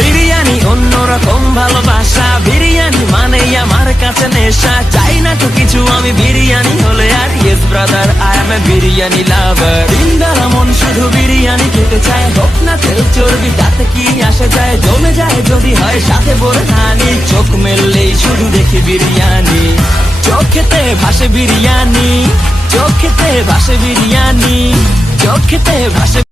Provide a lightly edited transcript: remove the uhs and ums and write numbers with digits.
বিরিয়ানি অন্যরকম ভালোবাসা, বিরিয়ানি মানেই আমার কাছে নেশা। চাই না তো কিছু আমি বিরিয়ানি হলে আর, yes brother I M A biryani লাভার। দিনবেলা মন শুধু বিরিয়ানি খেতে চায়, হোক না তেল চর্বি তাতে কি আসে যায়। জমে যায় যদি হয় সাথে বলে নানি, চোখ মেললেই শুধু দেখি বিরিয়ানি। চোখেতে ভাসে বিরিয়ানি, চোখেতে ভাসে বিরিয়ানি, চোখেতে ভাসে